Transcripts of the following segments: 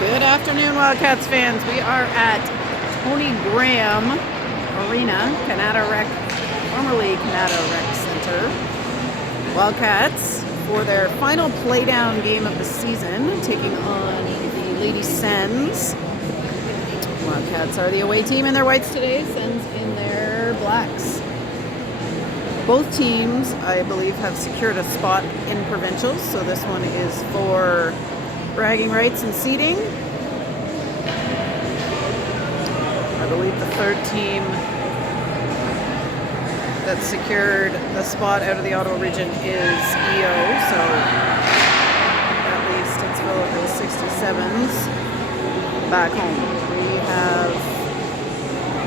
Good afternoon, Wildcats fans. We are at Tony Graham Arena, formerly Canada Rec Center. Wildcats for their final playdown game of the season, taking on the Lady Sens. Wildcats are the away team in their whites today, Sens in their blacks. Both teams, I believe, have secured a spot in provincials, so this one is for bragging rights and seeding. I believe the third team that secured the spot out of the Ottawa region is EO, so that leaves Stinsville and the 67s back home. We have,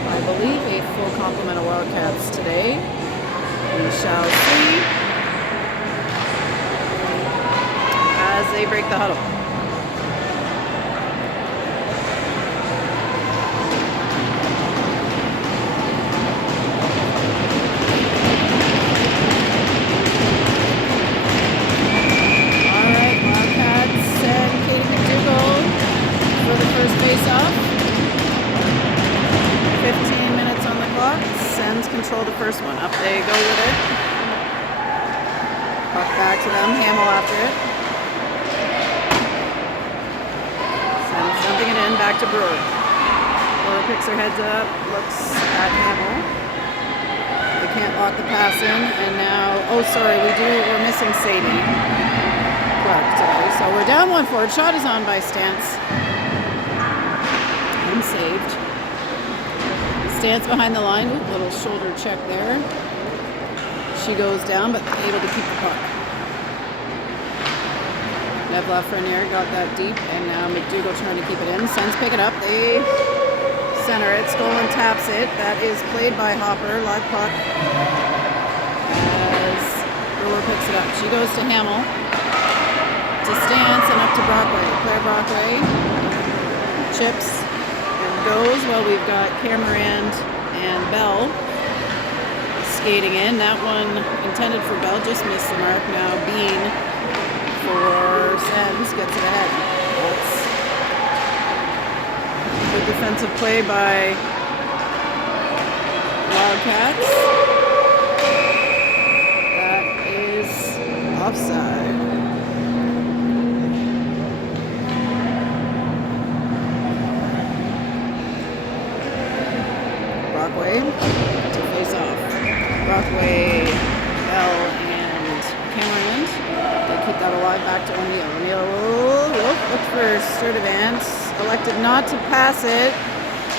I believe, a full complement of Wildcats today. We shall see as they break the huddle. Sens control the first one. Up they go with it. Puck back to them. Hamill after it. Sens dumping it in. Back to Brewer. Brewer picks her heads up. Looks at Hamill. They can't lock the pass in. And now, we're missing Sadie Clark today. So we're down 1-4. Shot is on by Stance. And saved. Stance behind the line, little shoulder check there. She goes down, but able to keep the puck. Nev Lafreniere got that deep, and now McDougall trying to keep it in. Sens pick it up. They center it. Skolin taps it. That is played by Hopper. Live puck. As Brewer picks it up. She goes to Hamill. To Stance and up to Brockway. Claire Brockway. Chips. Goes. Well, we've got Cameron and Bell skating in. That one intended for Bell, just missed the mark. Now Bean for Sens gets it ahead. That's good defensive play by Wildcats. That is offside. Brockway to face off. Brockway, Bell, and Cameron. They keep that alive back to O'Neill. O'Neill look for Sturdivant. Elected not to pass it.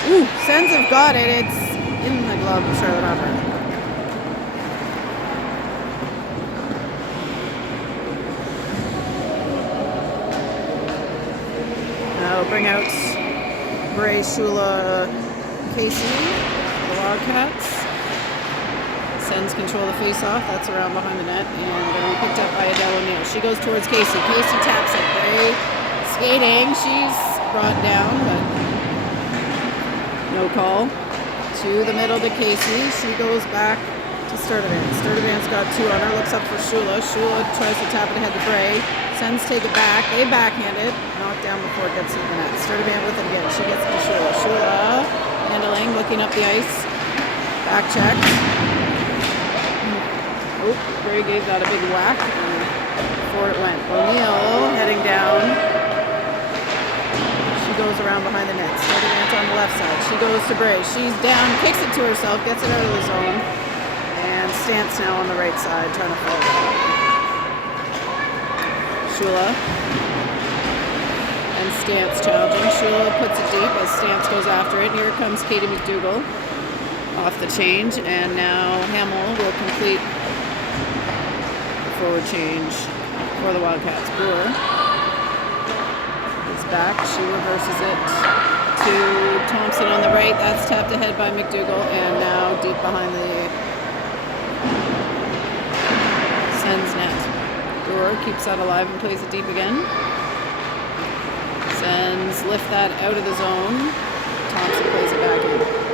Ooh, Sens have got it. It's in the glove of Charlotte Hopper. Now bring out Bray, Shula, Casey. Wildcats. Sens control the face-off. That's around behind the net and going to be picked up by Adele O'Neill. She goes towards Casey. Casey taps it. Bray skating. She's brought down, but no call. To the middle to Casey. She goes back to Sturdivant. Sturdivant's got two on her. Looks up for Shula. Shula tries to tap it ahead to Bray. Sens take it back. They backhand it. Knocked down before it gets to the net. Sturdivant with it again. She gets to Shula. Shula handling, looking up the ice. Back check. Oh, Gray gave that a big whack before it went. O'Neill heading down. She goes around behind the net. Sturdivant on the left side. She goes to Bray. She's down, kicks it to herself, gets it out of the zone. And Stance now on the right side trying to follow that. Shula. And Stance challenging. Shula puts it deep as Stance goes after it. Here comes Katie McDougall off the change, and now Hamill will complete the forward change for the Wildcats. Brewer is back. She reverses it to Thompson on the right. That's tapped ahead by McDougall, and now deep behind the Sens net. Brewer keeps that alive and plays it deep again. Sens lift that out of the zone. Thompson plays it back in.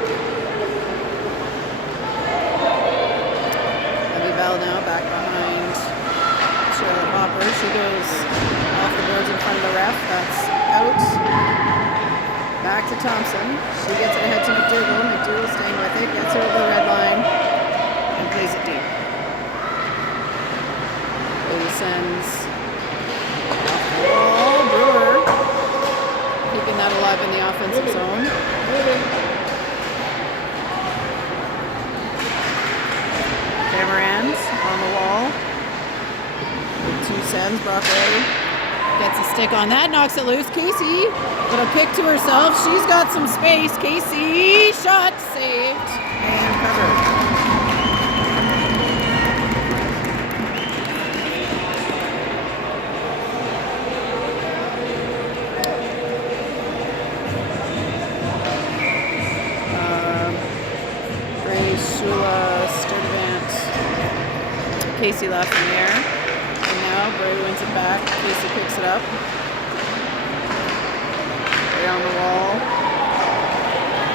Bell now back behind Charlotte Hopper. She goes off the boards in front of the ref. That's out. back to Thompson. She gets it ahead to McDougall. McDougall staying with it, gets her over the red line, and plays it deep. Lady Sens off the wall. Brewer keeping that alive in the offensive zone. Cameron's on the wall. Two Sens. Brockway gets a stick on that, knocks it loose. Casey, little kick to herself. She's got some space. Casey, shot saved and covered. Shula, Sturdivant, Casey left in the air. And now Bray wins it back. Casey picks it up. Bray on the wall.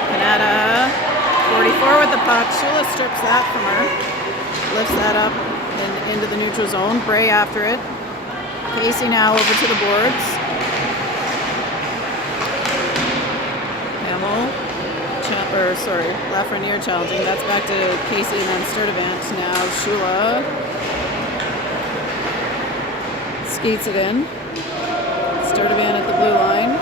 Canada, 44 with the puck. Shula strips that from her. Lifts that up and into the neutral zone. Bray after it. Casey now over to the boards. Hamill. Lafreniere challenging. That's back to Casey and then Sturdivant. Now Shula skates it in. Sturdivant at the blue line.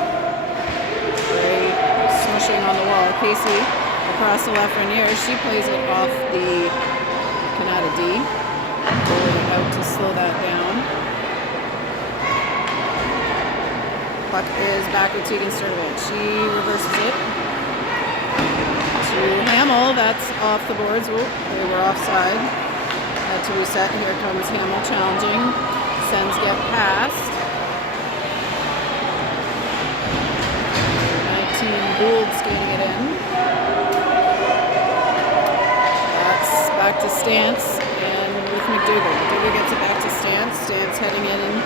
Bray smishing on the wall. Casey across to Lafreniere. She plays it off the Canada D. Goalie out to slow that down. Puck is back with Tegan Sturdivant. She reverses it. Hamill, that's off the boards. Ooh, they were offside. Had to reset. Here comes Hamill challenging. Sens get past. 19 Gould skating it in. That's back to Stance and with McDougall. McDougall gets it back to Stance. Stance heading in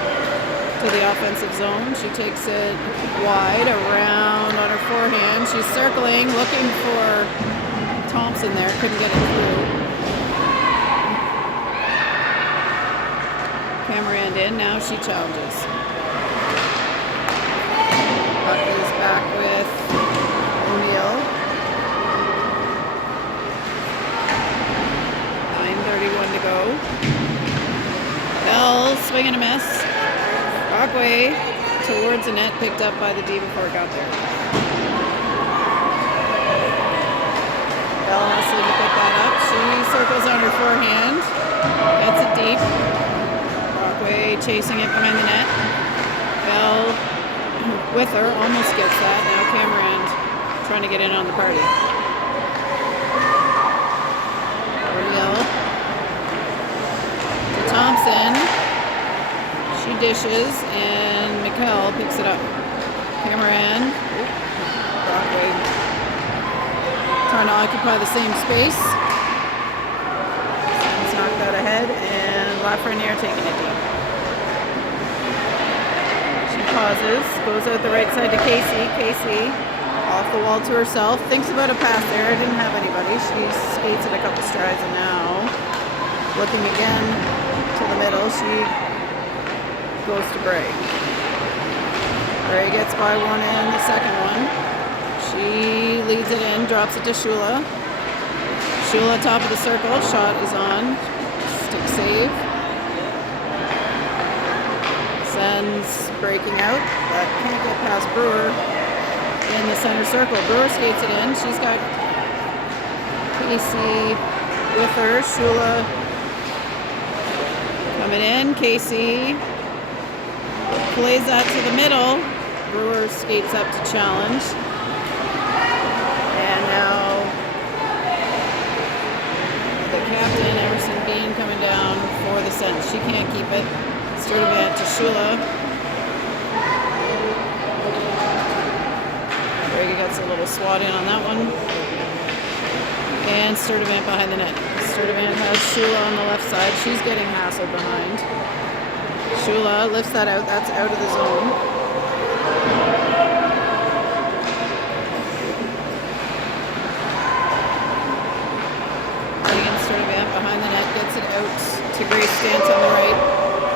to the offensive zone. She takes it wide around on her forehand. She's circling, looking for Thompson there. Couldn't get it through. Cameron in. Now she challenges. Puck is back with O'Neill. 9:31 to go. Bell swing and a miss. Brockway towards the net, picked up by the D before it got there. Bell has to pick that up. She circles on her forehand, gets it deep. Brockway chasing it behind the net. Bell with her, almost gets that. Now Cameron trying to get in on the party. O'Neill to Thompson. She dishes and McKell picks it up. Cameron, Brockway trying to occupy the same space. Sens knocked that ahead and Lafreniere taking it deep. She pauses, goes out the right side to Casey. Casey off the wall to herself, thinks about a pass there, didn't have anybody. She skates it a couple strides and now looking again to the middle. She goes to Bray. Bray gets by one in the second one. She leads it in, drops it to Shula. Shula top of the circle, shot is on. Stick save. Sens breaking out, but can't get past Brewer in the center circle. Brewer skates it in. She's got Casey with her. Shula coming in. Casey plays that to the middle. Brewer skates up to challenge. And now the captain, Emerson Bean, coming down for the Sens. She can't keep it. Sturdivant to Shula. Brady gets a little swat in on that one. And Sturdivant behind the net. Sturdivant has Shula on the left side. She's getting hassled behind. Shula lifts that out. That's out of the zone. Sturdivant behind the net, gets it out to Grace Stance on the right.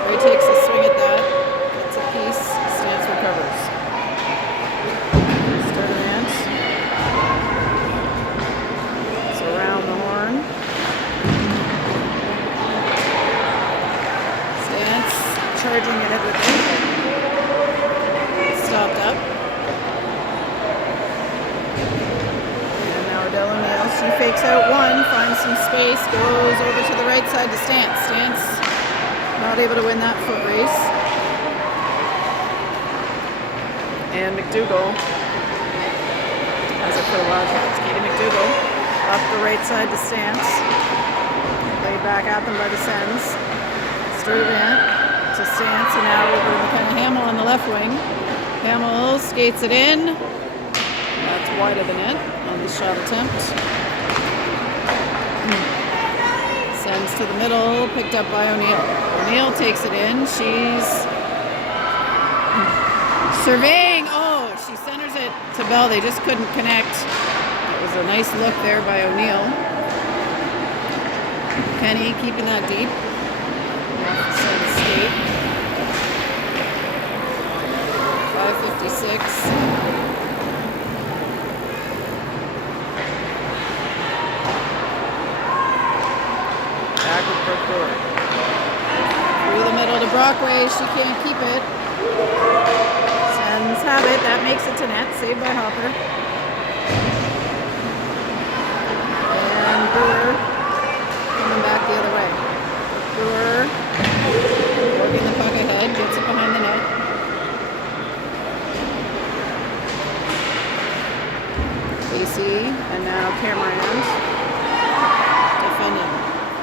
Gray takes a swing at that, gets a piece, Stance recovers. Sturdivant She fakes out one, finds some space, goes over to the right side to Stance. Stance not able to win that foot race. And McDougall has it for the Wildcats. Katie McDougall up the right side to Stance. Laid back at them by the Sens. Sturtevant to Stance, and now over to McKenna Hamill on the left wing. Hamill skates it in. That's wide of the net on the shot attempt. Sends to the middle, picked up by O'Neill. O'Neill takes it in. She's surveying. Oh, she centers it to Bell. They just couldn't connect. It was a nice look there by O'Neill. Kenny keeping that deep. Sens skate. 5:56. Through the middle to Brockway, she can't keep it. Sens have it, that makes it to net, saved by Hopper. And Brewer coming back the other way. Brewer working the puck ahead, gets it behind the net. Casey, and now Cameron defending.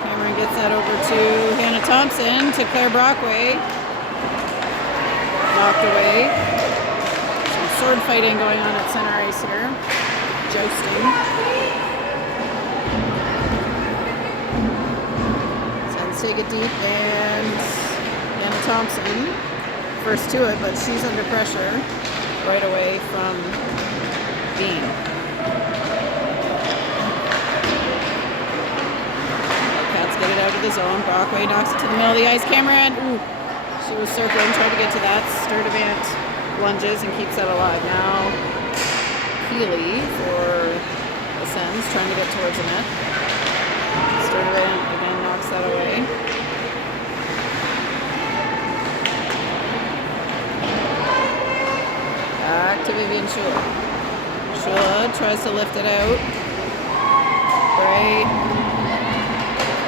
Cameron gets that over to Hannah Thompson, to Claire Brockway. Knocked away. Some sword fighting going on at center ice here. Jousting. Sens take it deep, and Hannah Thompson first to it, but she's under pressure right away from Bean. Get it out of the zone. Brockway knocks it to the middle of the ice. Cameron, ooh, she was circling, tried to get to that. Sturtevant lunges and keeps that alive. Now Healy for the Sens, trying to get towards the net. Sturtevant again knocks that away. Back to Vivian Shula. Shula tries to lift it out. Bray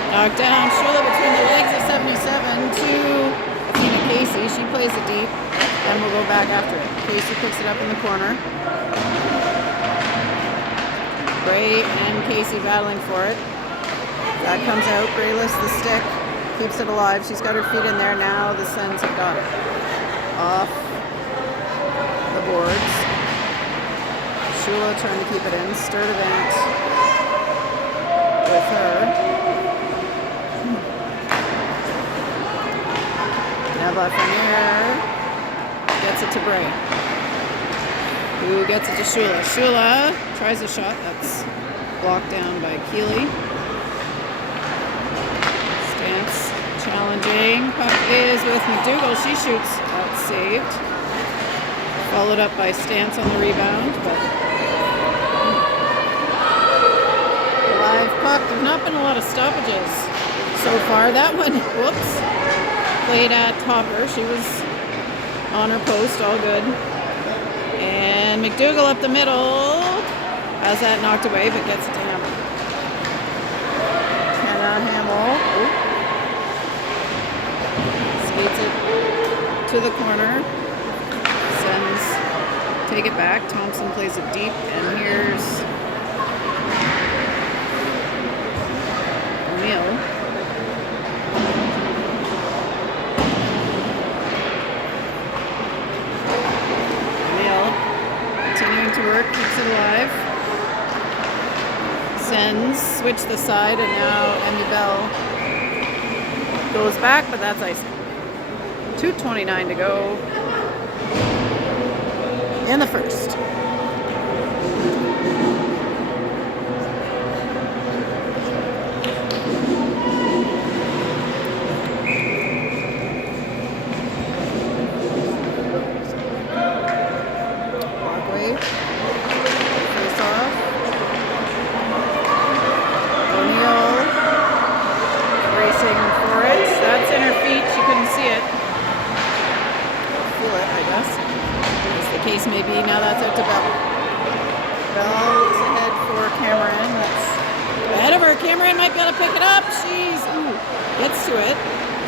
knocked down. Shula between the legs of 77 to Athena Casey. She plays it deep, and we'll go back after it. Casey picks it up in the corner. Bray and Casey battling for it. That comes out. Bray lifts the stick, keeps it alive. She's got her feet in there now. The Sens have got it off the boards. Shula trying to keep it in. Sturtevant with her. Lafreniere gets it to Bray, who gets it to Shula. Shula tries a shot that's blocked down by Keeley. Stance challenging. Puck is with McDougall. She shoots. That's saved. Followed up by Stance on the rebound, but live puck. There's not been a lot of stoppages so far. That one, whoops. Played at Hopper. She was on her post, all good. And McDougall up the middle. Has that knocked away, but gets it to Hamill. Hannah Hamill. Skates it to the corner. Sens take it back. Thompson plays it deep, and here's O'Neill. To work, keeps it alive. Sens switch the side, and now Emmy Bell goes back, but that's icing. 2:29 to go in the first. Case may be. Now that's out to Bell. Bell looks ahead for Cameron. That's Ahead of her, Cameron might be able to pick it up. She's, gets to it.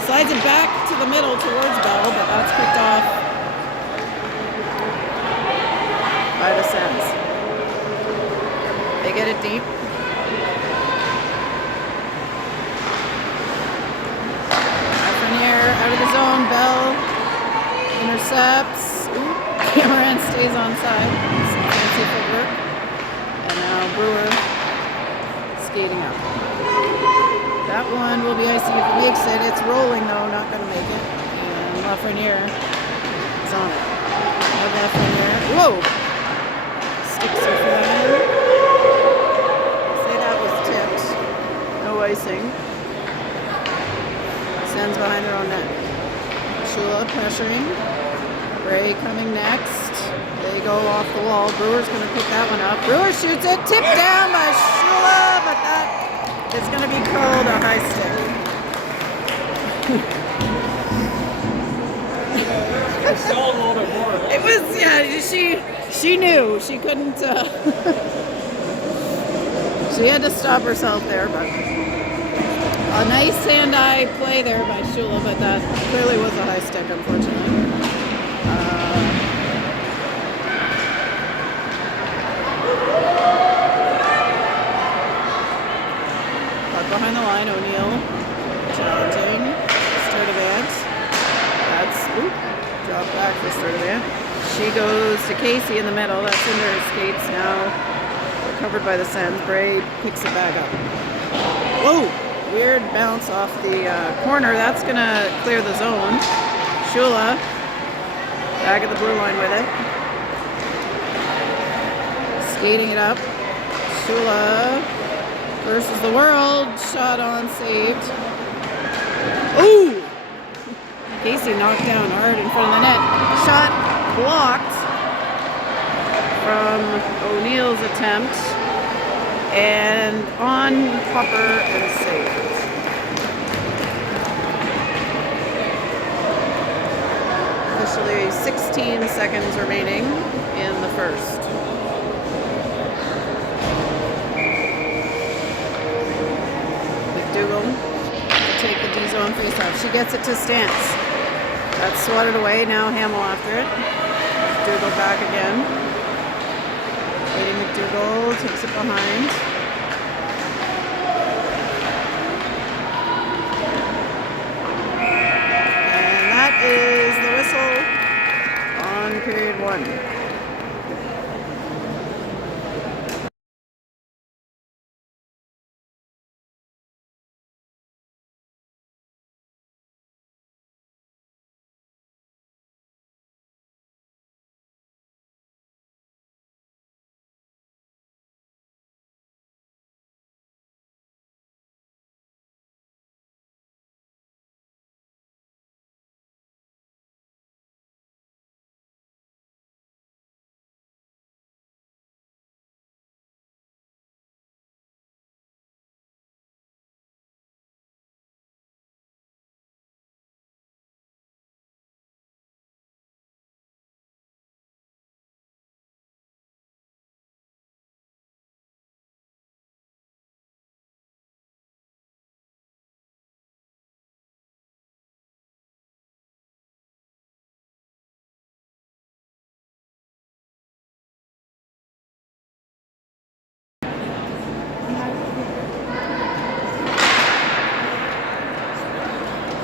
Slides it back to the middle towards Bell, but that's picked off by the Sens. They get it deep. Lafreniere out of the zone. Bell intercepts. Cameron stays onside. Some fancy footwork. And now Brewer skating up. That one will be icy if it makes it. It's rolling though, not going to make it. And Lafreniere is on it. Lafreniere. Whoa! Sticks her flying. Say that was tipped. No icing. Sends behind her own net. Shula pressuring. Bray coming next. They go off the wall. Brewer's going to pick that one up. Brewer shoots it. Tipped down by Shula, but that is going to be called a high stick. It was, yeah, she knew. She couldn't, she had to stop herself there, but a nice hand-eye play there by Shula, but that clearly was a high stick, unfortunately. Behind the line, O'Neill challenging Sturdivant. That's drop back for Sturdivant. She goes to Casey in the middle. That's into her skates now. Recovered by the Sens. Bray picks it back up. Whoa! Weird bounce off the corner. That's gonna clear the zone. Shula back at the blue line with it. Skating it up. Shula versus the world. Shot on, saved. Ooh! Casey knocked down hard in front of the net. Shot blocked from O'Neill's attempt. And on Hopper and saved. Officially 16 seconds remaining in the first. Take the D-zone face-off. She gets it to Stance. That's swatted away. Now Hamill after it. McDougall back again. Waiting McDougall. Takes it behind. And that is the whistle on period 1.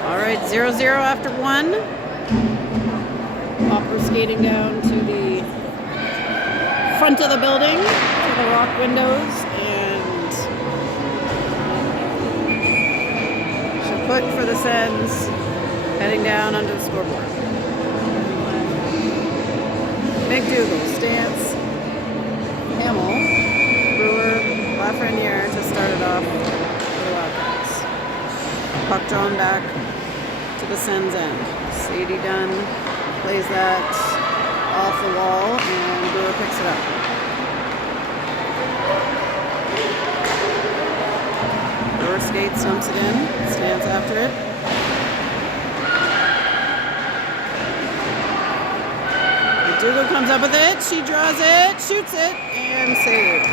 All right, 0-0 after 1. Hopper skating down to the front of the building, to the rock windows, and she'll put for the Sens, heading down under the scoreboard. McDougall, Stance, Hamill, Brewer, Lafreniere to start it off for the Wildcats. Puck drawn back to the Sens end. Sadie Dunn plays that off the wall, and Brewer picks it up. Brewer skates, dumps it in, stands after it. McDougall comes up with it, she draws it, shoots it, and saves.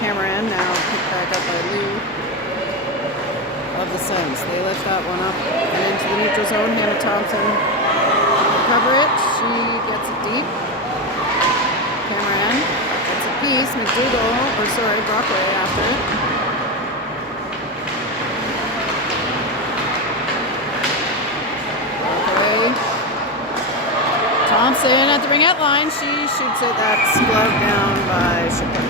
Cameron, now picked back up by Lou of the Sens. They lift that one up and into the neutral zone. Hannah Thompson recover it. She gets it deep. Cameron gets a piece. Brockway after it. Thompson at the ringette line. She shoots it. That's gloved down by Chicago.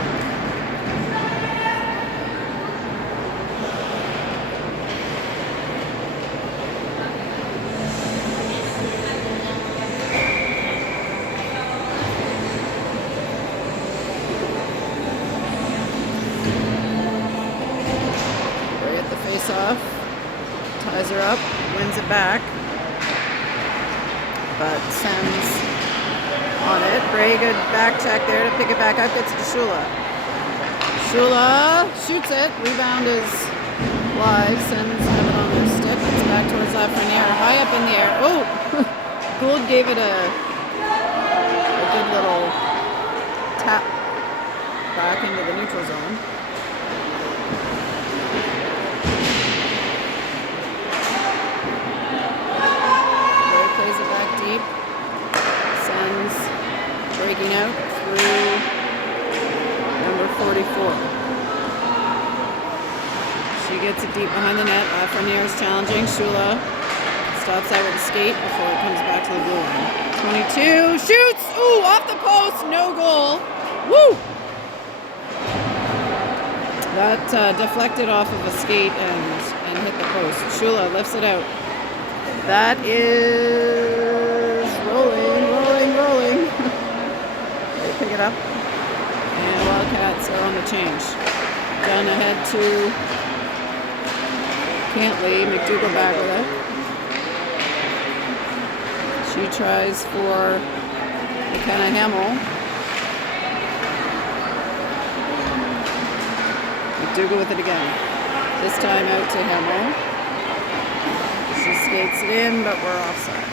Ray at the face-off. Ties her up. Wins it back. But Sens on it. Bray, good back check there to pick it back up. Gets it to Shula. Shula shoots it. Rebound is live. Sens have it on their stick. It's back towards Lafreniere. High up in the air. Oh! Gould gave it a good little tap back into the neutral zone. Deep. Sens breaking out through number 44. She gets it deep behind the net. Lafreniere is challenging. Shula stops out with a skate before it comes back to the blue line. 22 shoots. Ooh, off the post. No goal. Woo! That deflected off of a skate and hit the post. Shula lifts it out. That is rolling. They pick it up. And Wildcats are on the change. Down ahead to Cantley. McDougall back with it. She tries for McKenna Hamill. McDougall with it again. This time out to Hamill. She skates it in, but we're offside.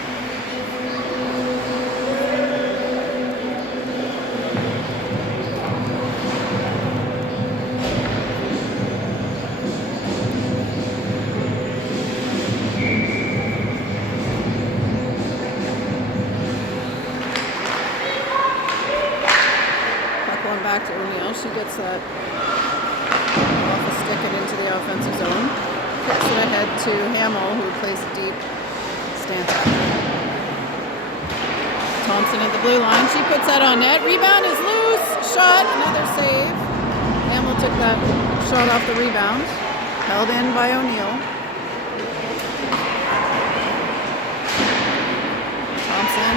Back to O'Neill. She gets that off a stick and into the offensive zone. Kicks it ahead to Hamill, who plays it deep. Stands up. Thompson at the blue line. She puts that on net. Rebound is loose. Shot. Another save. Hamill took that shot off the rebound. Held in by O'Neill. Thompson.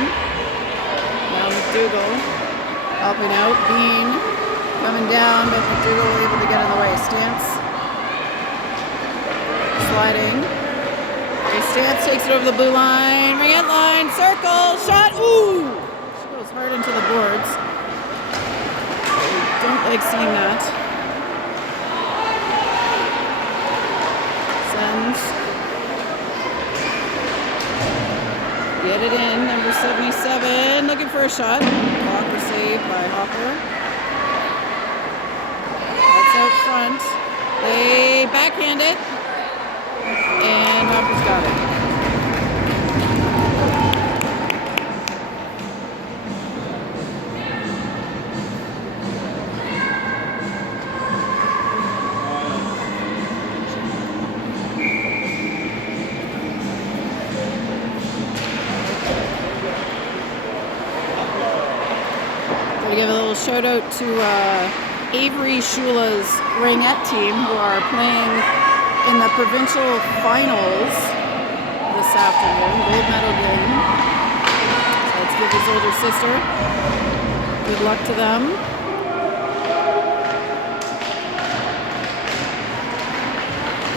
Now McDougall. Helping out, Bean coming down, but McDougall able to get in the way. Stance sliding. Stance takes it over the blue line, ringette line, circle, shot, ooh! She goes hard into the boards. I don't like seeing that. Sens get it in, number 77, looking for a shot. Walker saved by Hopper. That's out front. They backhand it, and Hopper's got it. To give a little shout out to Avery Shula's ringette team, who are playing in the provincial finals this afternoon, gold medal game. That's Vivi's older sister. Good luck to them.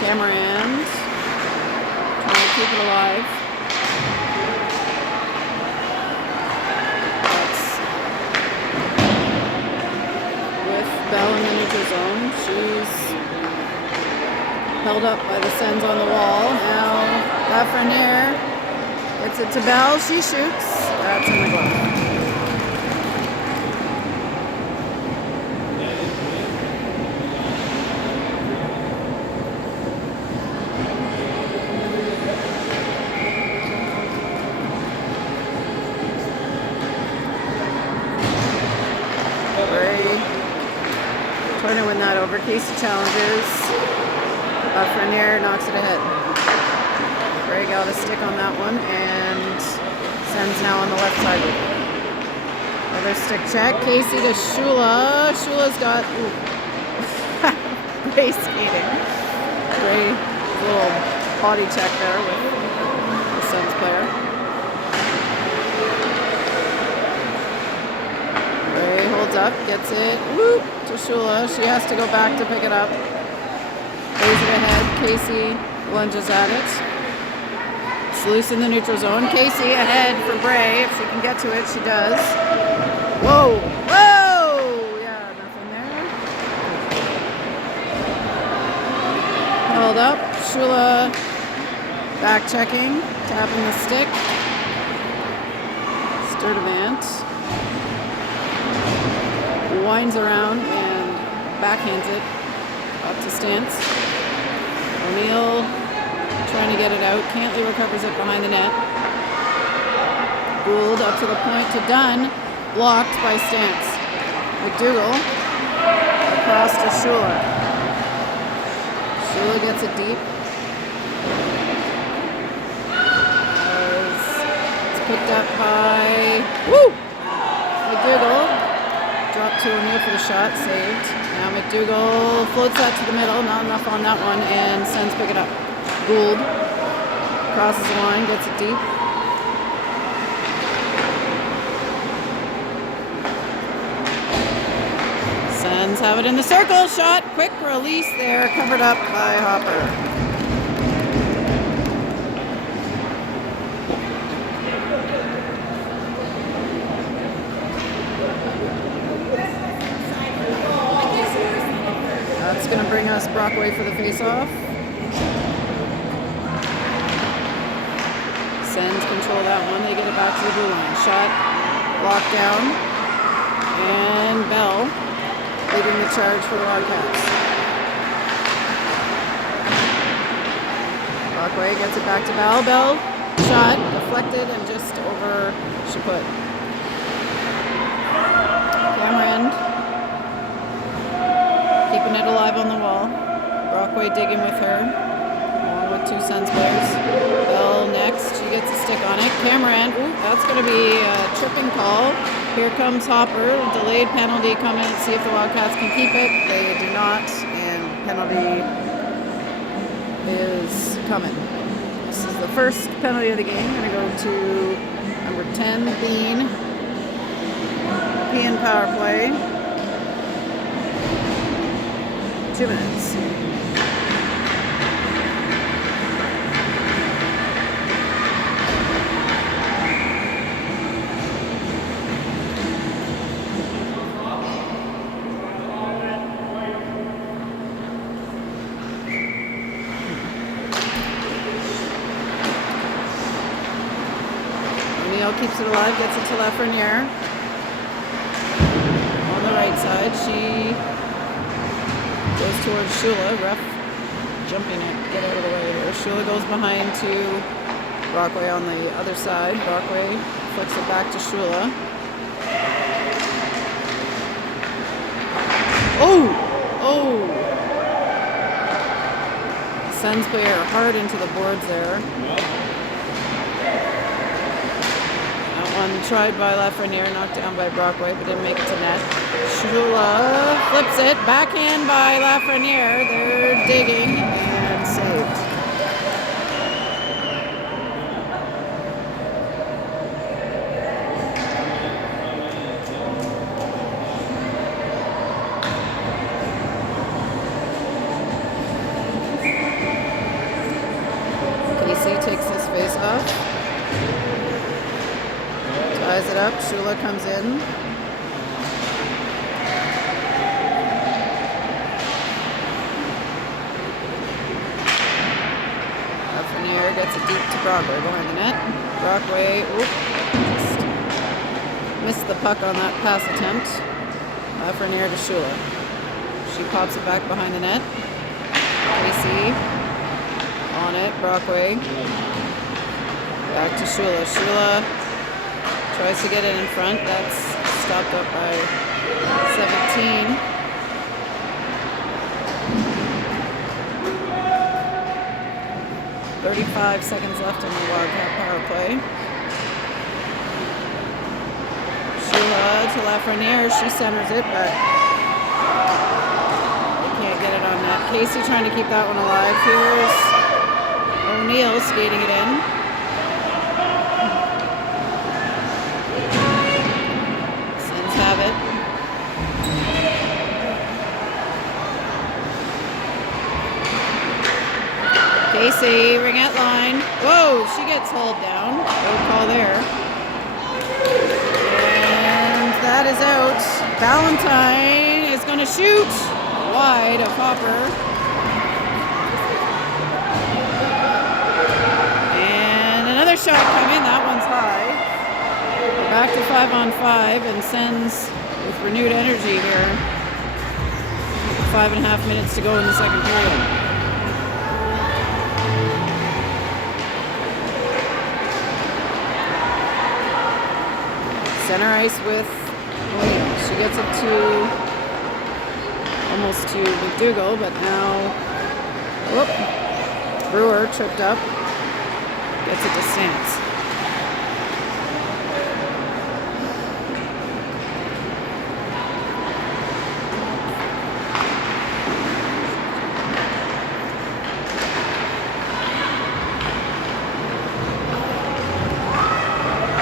Cameron trying to keep it alive. Bell in the neutral zone. She's held up by the Sens on the wall. Now Lafreniere gets it to Bell. She shoots. That's in the glove. However, Casey challenges. Frenier knocks it ahead. Bray got a stick on that one, and Sens now on the left side with it. Another stick check. Casey to Shula. Shula's got Bray skating. Bray, little body check there with the Sens player. Bray holds up, gets it. Whoop to Shula. She has to go back to pick it up. Lays it ahead. Casey lunges at it. It's loose in the neutral zone. Casey ahead for Bray. If she can get to it, she does. Whoa! Whoa! Yeah, nothing there. Held up. Shula back checking. Tapping the stick. Sturdivant winds around and backhands it up to Stance. O'Neill trying to get it out. Cantley recovers it behind the net. Gould up to the point to Dunn. Blocked by Stance. McDougall across to Shula. Shula gets it deep. It's picked up by McDougall. Dropped to O'Neill for the shot. Saved. Now McDougall floats that to the middle. Not enough on that one. And Sens pick it up. Gould crosses the line. Gets it deep. Sens have it in the circle. Shot. Quick release there. Covered up by Hopper. That's going to bring us Brockway for the face-off. Sens control that one. They get it back to the blue line. Shot. Locked down. And Bell leading the charge for the Wildcats. Brockway gets it back to Bell. Bell shot, deflected, and just over Chaput. Cameron keeping it alive on the wall. Brockway digging with her, along with two Sens players. Bell next, she gets a stick on it. Cameron, that's going to be a tripping call. Here comes Hopper, delayed penalty coming. See if the Wildcats can keep it. They do not, and penalty is coming. This is the first penalty of the game. Going to go to number 10, Bean. Nepean power play. 2 minutes. Keeps it alive, gets it to Lafreniere. On the right side, she goes towards Shula. Ref jumping it, get out of the way here. Shula goes behind to Brockway on the other side. Brockway flicks it back to Shula. Oh! Sens player hard into the boards there. One tried by Lafreniere, knocked down by Brockway, but didn't make it to net. Shula flips it, backhand by Lafreniere. They're digging and saved. Casey takes his face off. Ties it up. Shula comes in. Lafreniere gets it deep to Brockway behind the net. Brockway, just missed the puck on that pass attempt. Lafreniere to Shula. She pops it back behind the net. Casey on it. Brockway back to Shula. Shula tries to get it in front. That's stopped up by 17. 35 seconds left in the Wildcat power play. Sheila to Lafreniere. She centers it, but they can't get it on net. Casey trying to keep that one alive. Here's O'Neill skating it in. Sens have it. Casey, ringette line. Whoa, she gets hauled down. No call there. And that is out. Valentine is going to shoot wide of Hopper. And another shot coming. That one's high. We're back to 5-on-5 and Sens with renewed energy here. 5.5 minutes to go in the second period. Center ice with O'Neill. She gets it to almost to McDougall, but now Brewer tripped up. Gets it to Stance.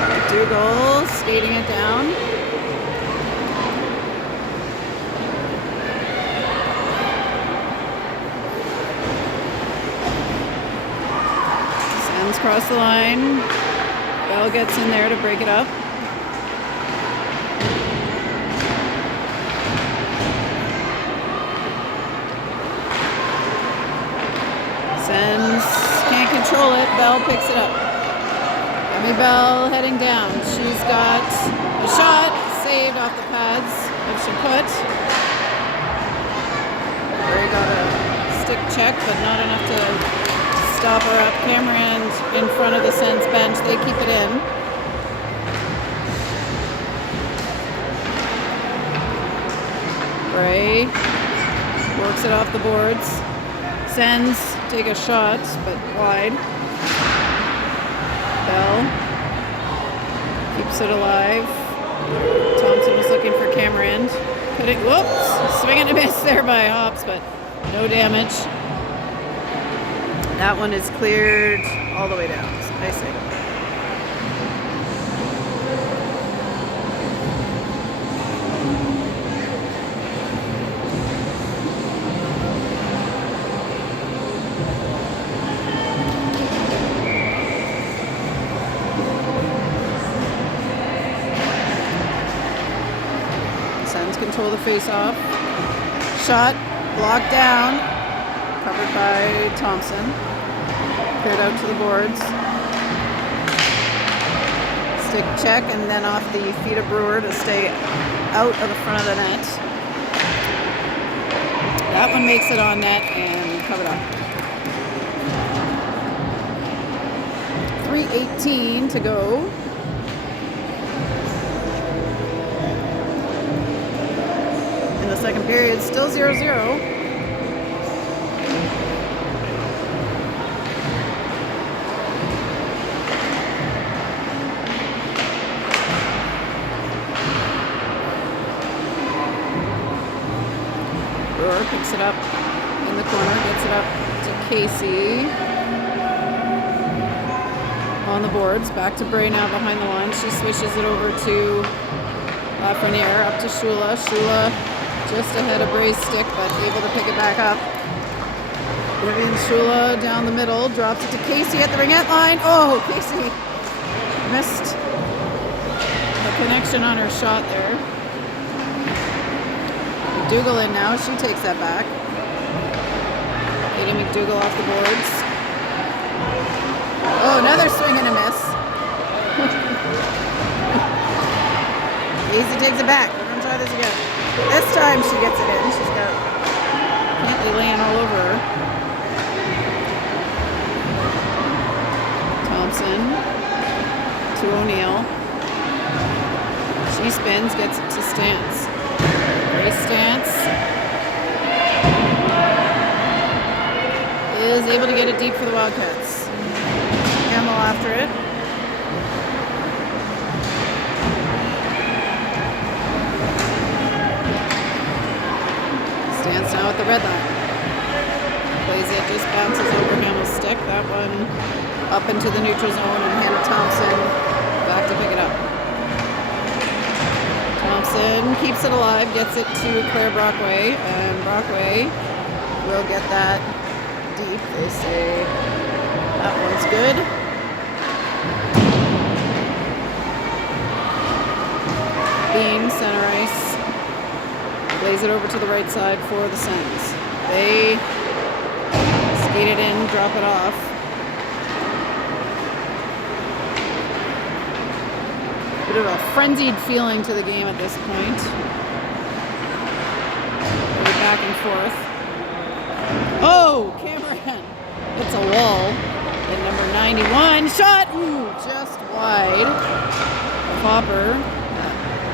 McDougall skating it down. Sens cross the line. Bell gets in there to break it up. Sens can't control it. Bell picks it up. Bell heading down. She's got a shot saved off the pads of Chaput. They got a stick check, but not enough to stop her up. Cameron in front of the Sens bench. They keep it in. Bray works it off the boards. Sens take a shot, but wide. Bell keeps it alive. Thompson was looking for Cameron. Whoops! Swing and a miss there by Hops, but no damage. That one is cleared all the way down. Nice save. Sens control the face-off. Shot blocked down, covered by Thompson. Cleared out to the boards. Stick check, and then off the feet of Brewer to stay out of the front of the net. That one makes it on net and covered up. 3:18 to go. Second period, still 0-0. Brewer picks it up in the corner, gets it up to Casey. On the boards, back to Bray now behind the line. She swishes it over to Lafreniere, up to Shula. Shula just ahead of Bray's stick, but able to pick it back up. Vivian Shula down the middle, drops it to Casey at the ringette line. Oh, Casey missed the connection on her shot there. McDougall in now, she takes that back. Getting McDougall off the boards. Oh, another swing and a miss. Casey takes it back. We're gonna try this again. This time she gets it in. She's got Cantley laying all over her. Thompson to O'Neill. She spins, gets it to Stance. Grace Stance is able to get it deep for the Wildcats. after it. Stands now at the red line. Plays it, just bounces over Hamill's stick. That one up into the neutral zone, and Hannah Thompson back to pick it up. Thompson keeps it alive, gets it to Claire Brockway, and Brockway will get that deep. They say that one's good. Bean, center ice. Plays it over to the right side for the Sens. They skate it in, drop it off. Bit of a frenzied feeling to the game at this point. Way back and forth. Oh, Cameron! It's a wall. And number 91 shot! Ooh, just wide. Popper.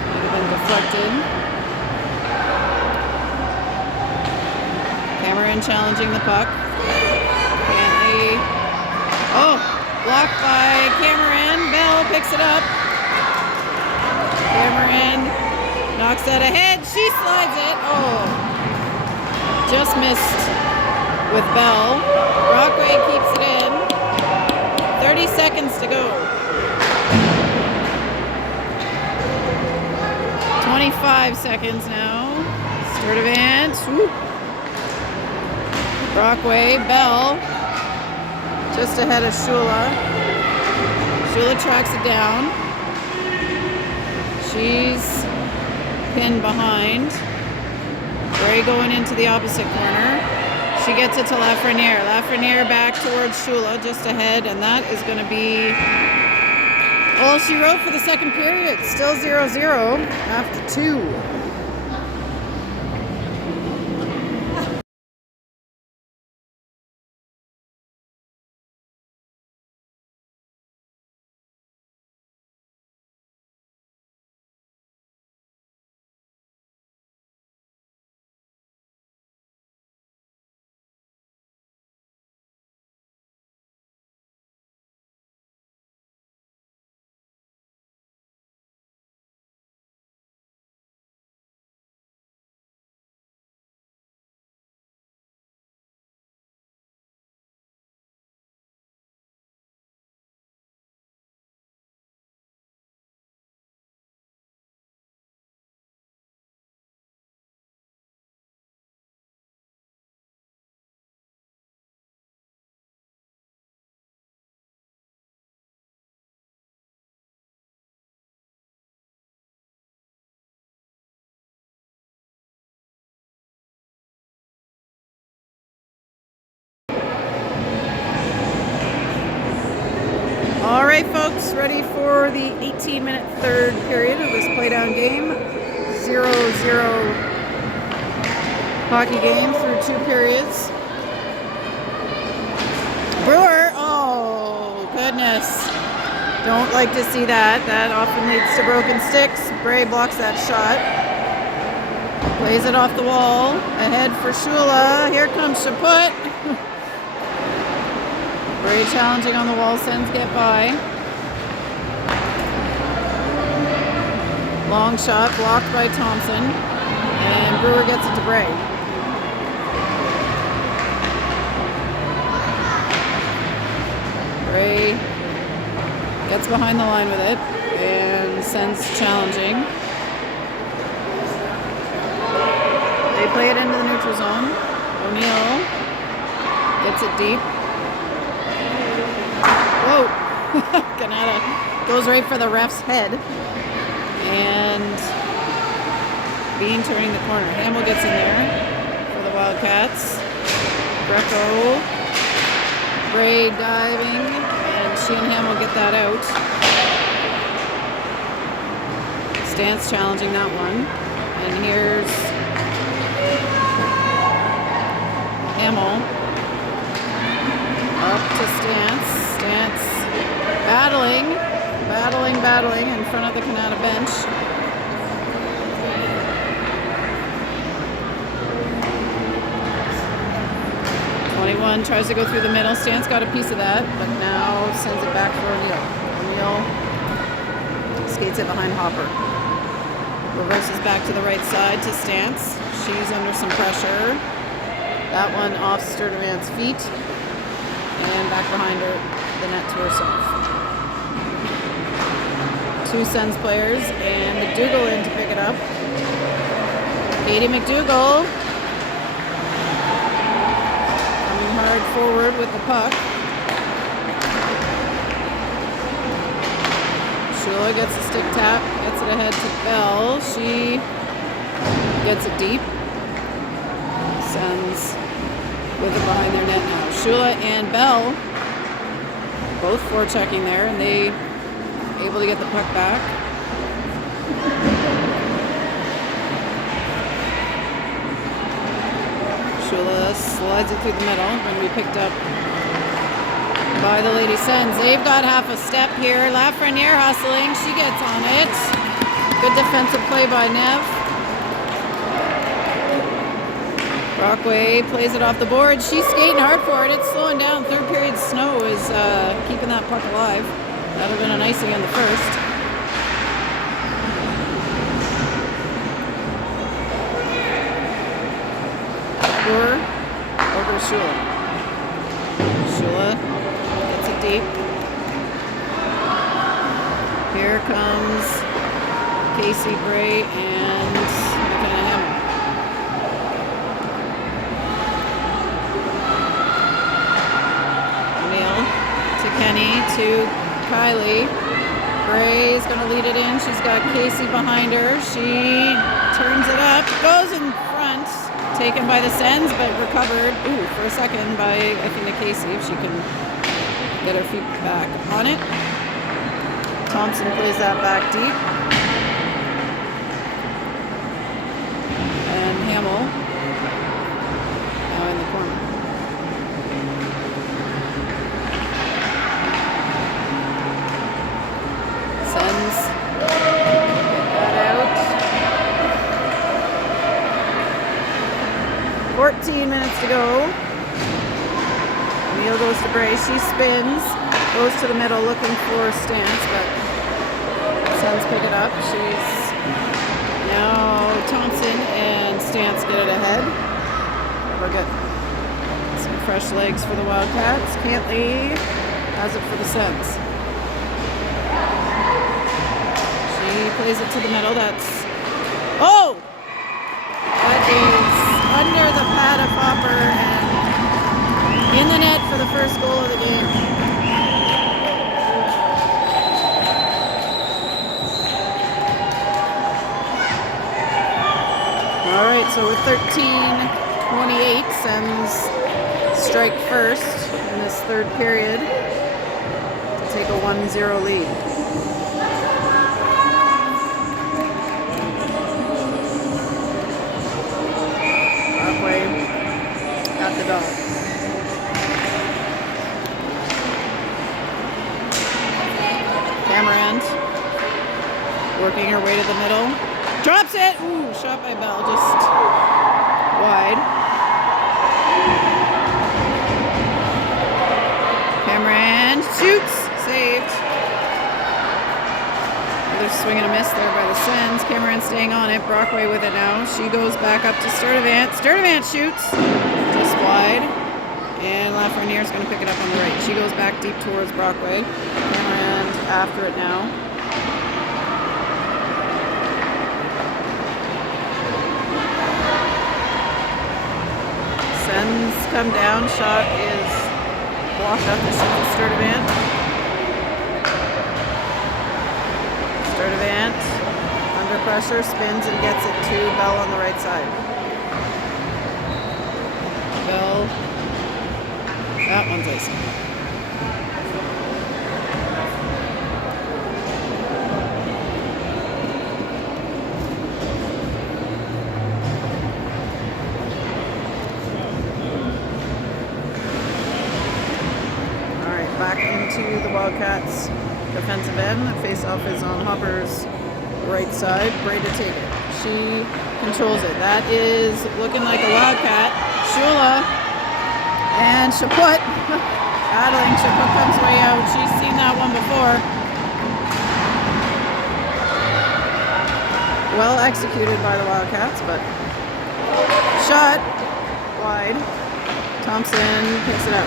Might have been deflected. Cameron challenging the puck. Cantley. Oh! Blocked by Cameron. Bell picks it up. Cameron knocks that ahead. She slides it. Oh! Just missed with Bell. Brockway keeps it in. 30 seconds to go. 25 seconds now. Sturdivant. Swoop. Brockway. Bell. Just ahead of Shula. Shula tracks it down. She's pinned behind. Gray going into the opposite corner. She gets it to Lafreniere. Lafreniere back towards Shula, just ahead, and that is going to be all she wrote for the second period. Still 0-0 after 2. All right, folks, ready for the 18-minute third period of this playdown game. 0-0 hockey game through 2 periods. Brewer, oh, goodness. Don't like to see that. That often leads to broken sticks. Bray blocks that shot. Plays it off the wall. Ahead for Shula. Here comes Chaput. Bray challenging on the wall. Sens get by. Long shot blocked by Thompson. And Brewer gets it to Bray. Bray gets behind the line with it. And Sens challenging. They play it into the neutral zone. O'Neill gets it deep. Whoa! Canada goes right for the ref's head. And Bean turning the corner. Hamill gets in there for the Wildcats. Greco. Bray diving. And she and Hamill get that out. Stance challenging that one. And here's Hamill. Up to Stance. Stance battling in front of the Canada bench. 21 tries to go through the middle. Stance got a piece of that, but now sends it back for O'Neill. O'Neill skates it behind Hopper. Reverses back to the right side to Stance. She's under some pressure. That one off Sturdivant's feet. And back behind her, the net to herself. Two Sens players, and McDougall in to pick it up. Katie McDougall coming hard forward with the puck. Shula gets a stick tap, gets it ahead to Bell. She gets it deep. Sens with it behind their net now. Shula and Bell both forechecking there, and they able to get the puck back. Shula slides it through the middle, going to be picked up by the Lady Sens. They've got half a step here. Lafreniere hustling. She gets on it. Good defensive play by Nev. Brockway plays it off the board. She's skating hard for it. It's slowing down. Third period snow is keeping that puck alive. That would have been an icing in the first. Over to Shula. Shula gets it deep. Here comes Casey Bray and McKenna Hammer. O'Neill to Kenny to Kylie. Bray's going to lead it in. She's got Casey behind her. She turns it up, goes in front, taken by the Sens, but recovered for a second by Athena Casey, if she can get her feet back on it. Thompson plays that back deep. And Hamill now in the corner. Sens get that out. 14 minutes to go. O'Neill goes to Bray. She spins, goes to the middle looking for Stance, but Sens pick it up. She's now Thompson and Stance get it ahead. We're good. Some fresh legs for the Wildcats. Cantley has it for the Sens. She plays it to the middle. That's that is under the pad of Hopper and in the net for the first goal of the game. All right, so with 13:28, Sens strike first in this third period to take a 1-0 lead. At the dog. Cameron working her way to the middle. Drops it! Ooh, shot by Bell, just wide. Cameron shoots! Saved. Another swing and a miss there by the Sens. Cameron staying on it. Brockway with it now. She goes back up to Sturdivant. Sturdivant shoots. Just wide. And Lafreniere's going to pick it up on the right. She goes back deep towards Brockway. Cameron after it now. Sens come down. Shot is blocked up to Sturdivant. Sturdivant under pressure, spins and gets it to Bell on the right side. Bell, that one's icing. All right, back into the Wildcats defensive end. The face-off is on Hopper's right side. Bray to take it. She controls it. That is looking like a Wildcat. Shula And Chaput, battling. Chaput comes way out. She's seen that one before. Well executed by the Wildcats, but shot wide. Thompson picks it up.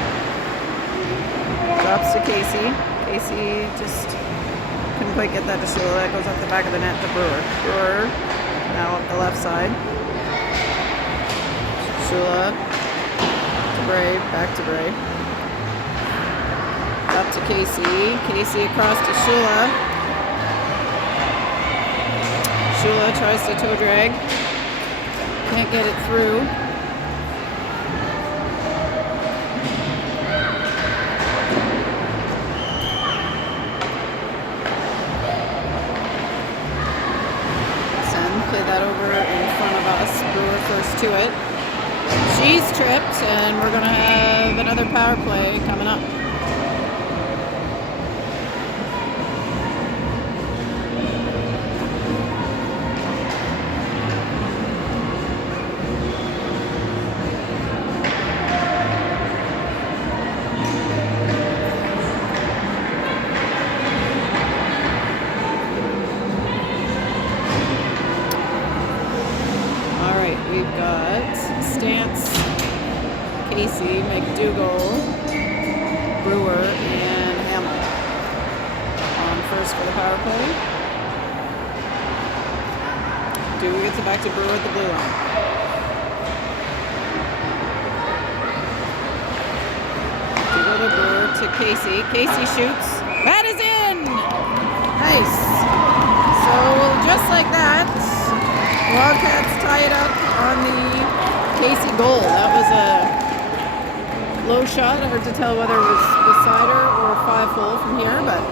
Drops to Casey. Casey just couldn't quite get that to Shula. That goes off the back of the net to Brewer. Brewer now up the left side. Shula to Bray, back to Bray. Up to Casey. Casey across to Shula. Shula tries to toe drag. Can't get it through. Sens play that over in front of us. Brewer first to it. She's tripped, and we're going to have another power play coming up. We've got Stance, Casey, McDougall, Brewer, and Hamill on first for the power play. Dewey gets it back to Brewer at the blue line. McDougall to Brewer to Casey. Casey shoots. That is in! Nice. So just like that, Wildcats tie it up on the Casey goal. That was a low shot. Hard to tell whether it was beside her or 5-hole from here, but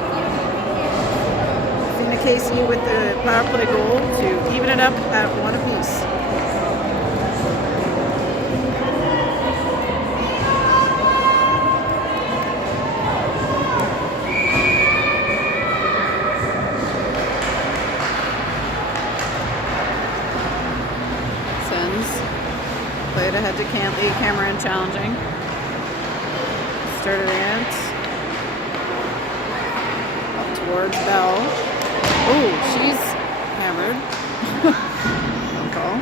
Athena Casey with the power play goal to even it up at 1 apiece. Played ahead to Cantley. Cameron challenging. Sturdivant. Up towards Bell. Oh, she's hammered. Phone call.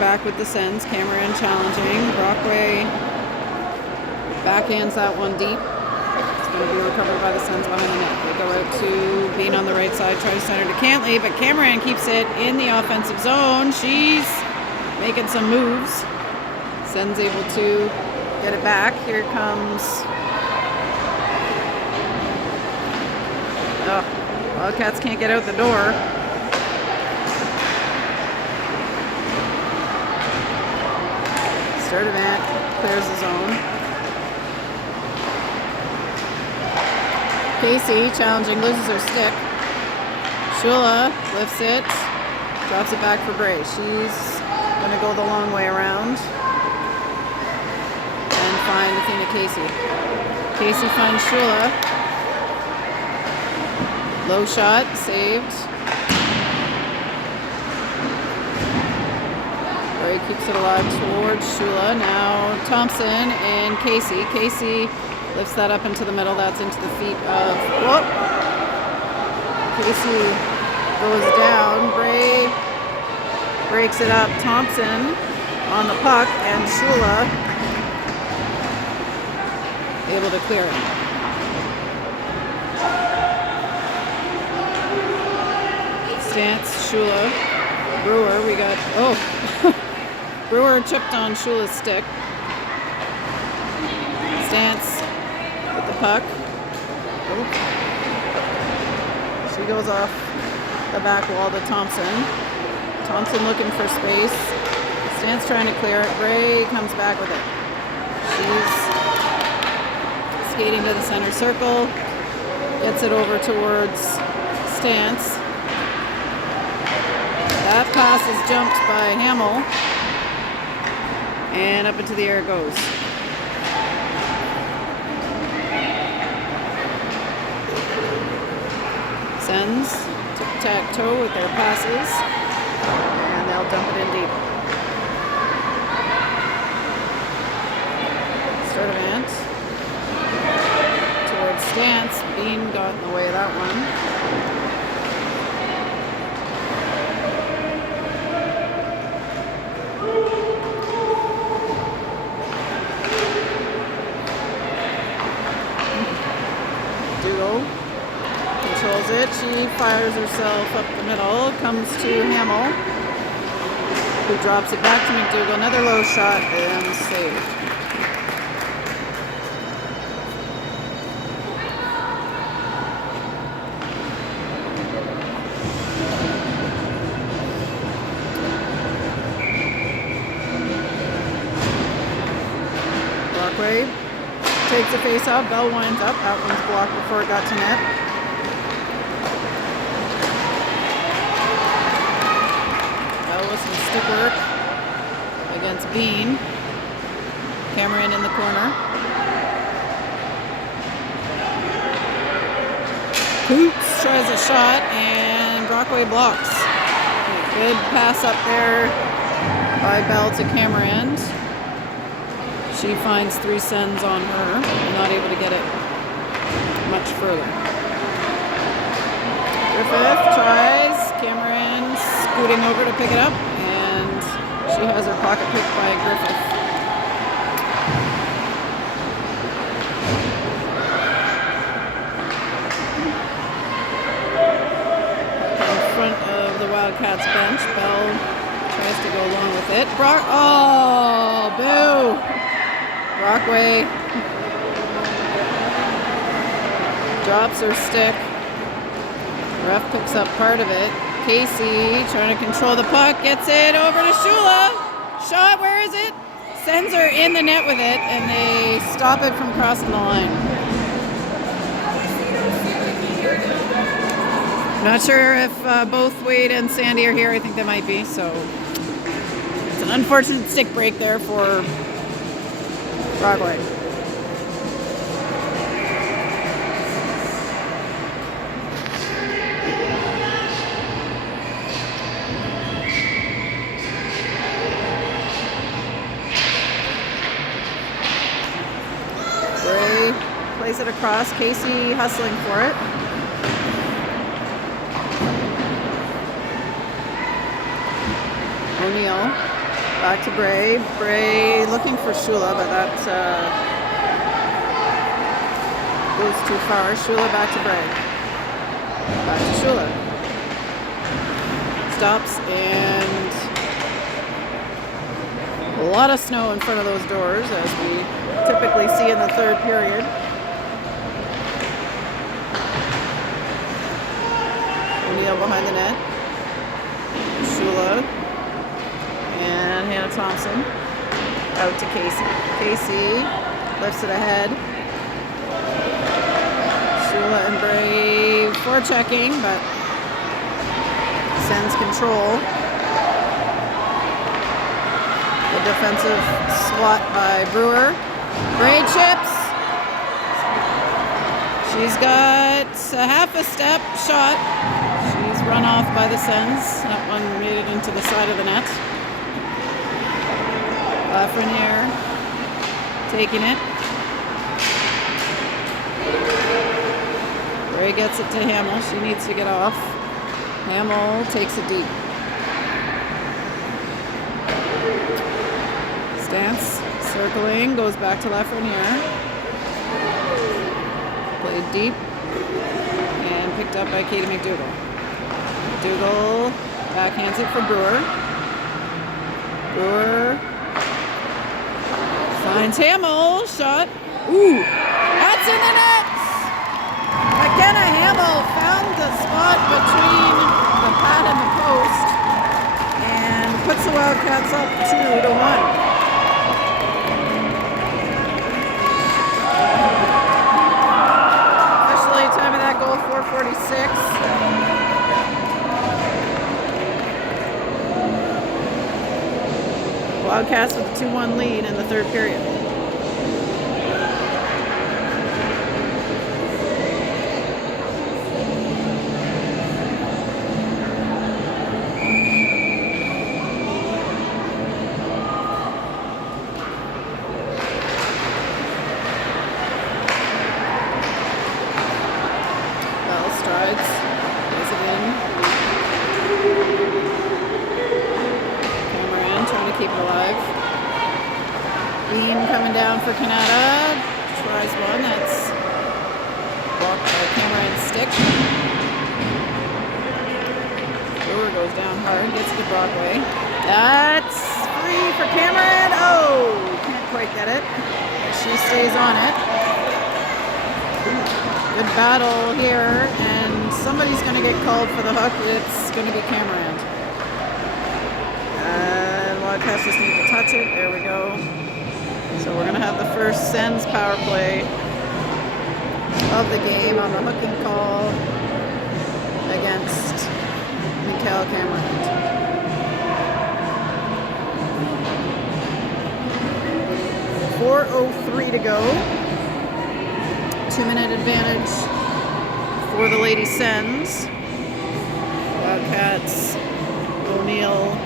Back with the Sens. Cameron challenging. Brockway backhands that one deep. Going to be recovered by the Sens behind the net. They go out to Bean on the right side, try to center to Cantley, but Cameron keeps it in the offensive zone. She's making some moves. Sens able to get it back. Here comes... Oh, Wildcats can't get out the door. Sturdivant clears the zone. Casey challenging, loses her stick. Shula lifts it, drops it back for Bray. She's going to go the long way around and find Athena Casey. Casey finds Shula. Low shot, saved. Bray keeps it alive towards Shula. Now Thompson and Casey. Casey lifts that up into the middle. That's into the feet of... Whoop! Casey goes down. Bray breaks it up. Thompson on the puck. And Shula able to clear it. Stance, Shula. Brewer, we got... Oh! Brewer chipped on Shula's stick. Stance with the puck. Oops. She goes off the back wall to Thompson. Thompson looking for space. Stance trying to clear it. Bray comes back with it. She's skating to the center circle. Gets it over towards Stance. That pass is jumped by Hamill. And up into the air it goes. Sens to tic-tac-toe with their passes. And they'll dump it in deep. Start of Ant. Towards Stance. Bean got in the way of that one. Controls it. She fires herself up the middle. Comes to Hamill, who drops it back to McDougall. Another low shot and save. Brockway takes the face off. Bell winds up. That one's blocked before it got to net. Some stick work against Bean. Cameron in the corner. Coots tries a shot and Brockway blocks. Good pass up there by Bell to Cameron. She finds 3 Sens on her and not able to get it much further. Griffith tries. Cameron scooting over to pick it up, and she has her pocket picked by Griffith. In front of the Wildcats bench, Bell tries to go along with it. Oh, boo! Brockway drops her stick. Ref picks up part of it. Casey trying to control the puck, gets it over to Shula. Shot, where is it? Sens are in the net with it, and they stop it from crossing the line. Not sure if both Wade and Sandy are here. I think they might be, so it's an unfortunate stick break there for Broadway. Plays it across. Casey hustling for it. O'Neill back to Bray. Bray looking for Shula, but that goes too far. Shula back to Bray. Back to Shula. Stops, and a lot of snow in front of those doors, as we typically see in the third period. O'Neill behind the net. Shula and Hannah Thompson out to Casey. Casey lifts it ahead. Shula and Bray forechecking, but Sens control. The defensive swat by Brewer. Bray chips. She's got a half a step shot. She's run off by the Sens. That one made it into the side of the net. Lafreniere taking it. Bray gets it to Hamill. She needs to get off. Hamill takes it deep. Stance circling, goes back to Lafreniere. Played deep and picked up by Katie McDougall. McDougall backhands it for Brewer. Brewer finds Hamill. Shot. Ooh, that's in the net! McKenna Hamill found the spot between the pad and the post and puts the Wildcats up 2-1. Time of that goal, 4:46. Wildcats with a 2-1 lead in the third period. Bean coming down for Canada. Tries one. That's blocked by Cameron's stick. Brewer goes down hard. Gets to Broadway. That's free for Cameron. Oh, can't quite get it. She stays on it. Good battle here, and somebody's going to get called for the hook. It's going to be Cameron. And Wildcats just need to touch it. There we go. So we're going to have the first Sens power play of the game on the hooking call against Mikael Cameron. 4:03 to go. 2-minute advantage for the Lady Sens. Wildcats, O'Neill,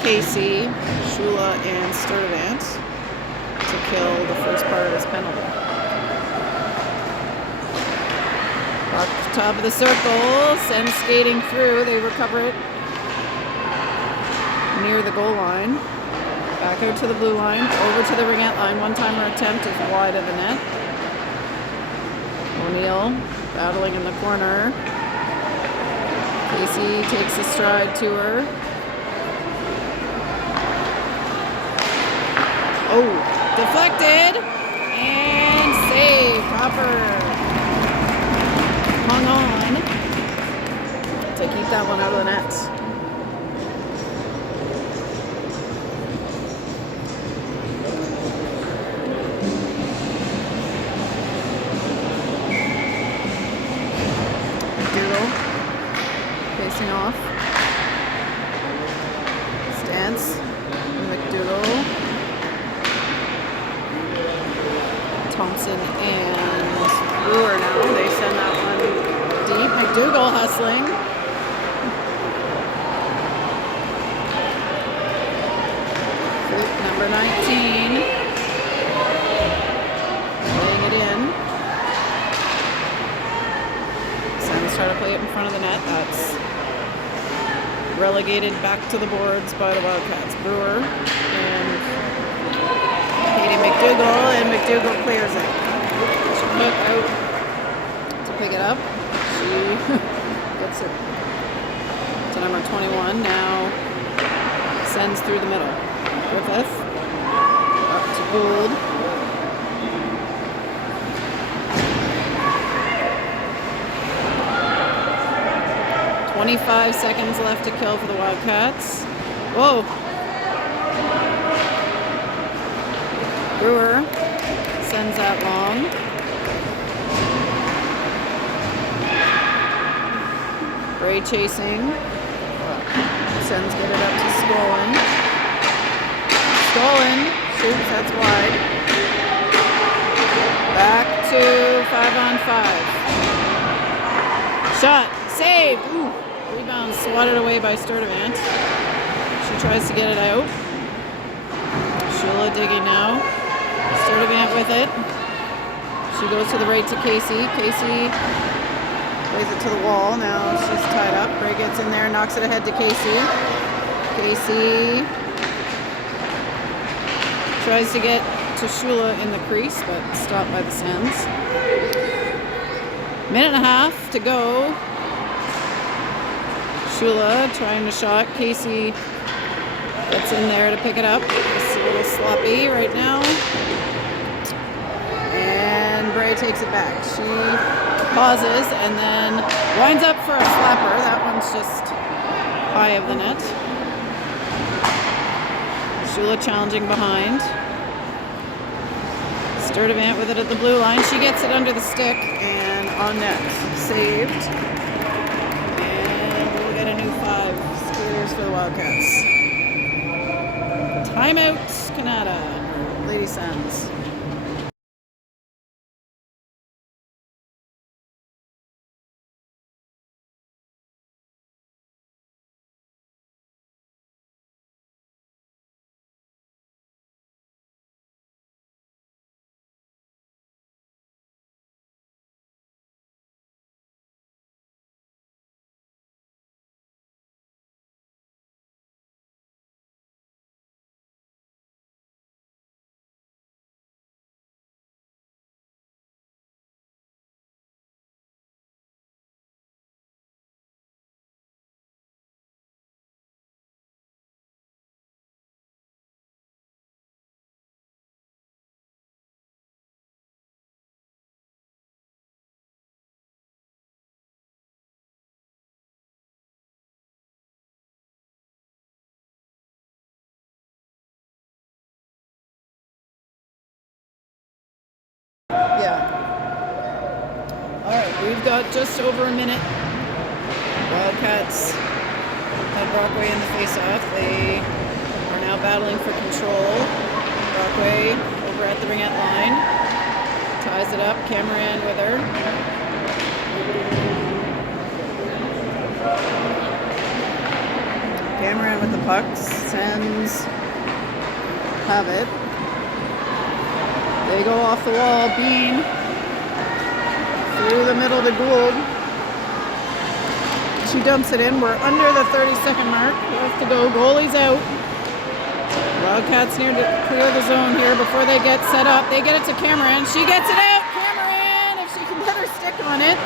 Casey, Shula, and Sturtevant to kill the first part of this penalty. Up top of the circle, Sens skating through. They recover it near the goal line. Back out to the blue line, over to the ringette line. One-timer attempt is wide of the net. O'Neill battling in the corner. Casey takes a stride to her. Oh, deflected and saved. Copper hung on to keep that one out of the net. Facing off. Stance. McDougall. Thompson and Brewer now. They send that one deep. McDougall hustling. Number 19. Laying it in. Sens try to play it in front of the net. That's relegated back to the boards by the Wildcats. Brewer and Katie McDougall, and McDougall clears it. She put out to pick it up. She gets it to number 21. Now sends through the middle. Griffith up to Gould. 25 seconds left to kill for the Wildcats. Whoa. Brewer sends that long. Bray chasing. Sends get it up to Skolin. Skolin shoots, that's wide. Back to 5-on-5. Shot, saved. Ooh. Rebound swatted away by Sturtevant. She tries to get it out. Shula digging now. Sturtevant with it. She goes to the right to Casey. Casey plays it to the wall. Now she's tied up. Bray gets in there, knocks it ahead to Casey. Casey tries to get to Shula in the crease, but stopped by the Sens. Minute and a half to go. Shula trying to shot. Casey gets in there to pick it up. It's a little sloppy right now. And Bray takes it back. She pauses and then winds up for a slapper. That one's just high of the net. Shula challenging behind. Sturtevant with it at the blue line. She gets it under the stick and on net. Saved. And we'll get a new 5 skaters for the Wildcats. Timeout, Canada. Lady Sens. we've got just over a minute. Wildcats had Brockway in the face-off. They are now battling for control. Brockway over at the ringette line. Ties it up. Cameron with her. Cameron with the pucks. Sens have it. They go off the wall. Bean through the middle to Gould. She dumps it in. We're under the 30-second mark. Left to go. Goalie's out. Wildcats near to clear the zone here before they get set up. They get it to Cameron. She gets it out. Cameron, if she can get her stick on it.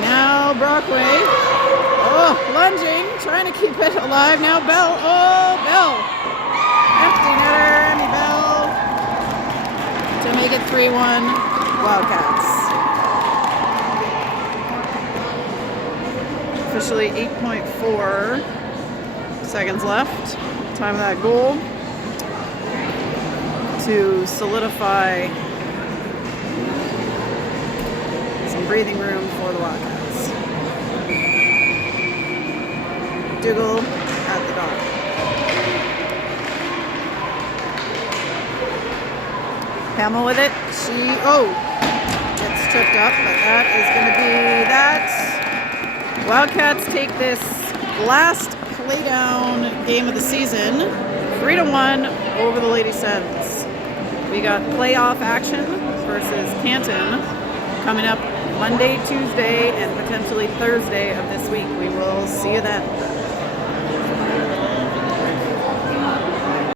Now Brockway. Oh, lunging, trying to keep it alive. Now Bell. Oh, Bell. Empty netter, Emmy Bell. To make it 3-1 Wildcats. Officially 8.4 seconds left. Time of that goal to solidify some breathing room for the Wildcats. Dougal at the dot. Hamill with it. She gets tripped up, but that is going to be that. Wildcats take this last playdown game of the season, 3-1 over the Lady Sens. We got playoff action versus Canton coming up Monday, Tuesday, and potentially Thursday of this week. We will see you then.